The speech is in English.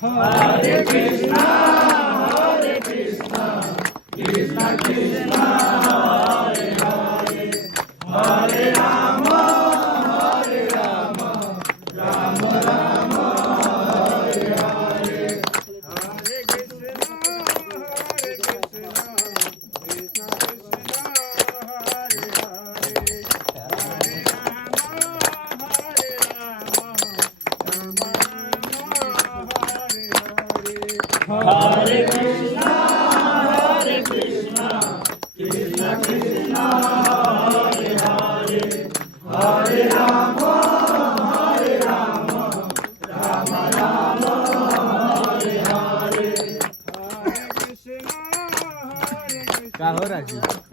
Hare Krishna, Krishna Krishna, Hare Hare, Hare Rama, Rama Rama, Hare Hare. Hare Krishna, Krishna Krishna, Hare Hare, Hare Rama, Rama Rama, Hare Hare. Hare Krishna, Krishna Krishna, Hare Hare, Hare Rama, Rama Rama, Hare Hare. Hare Krishna, Krishna.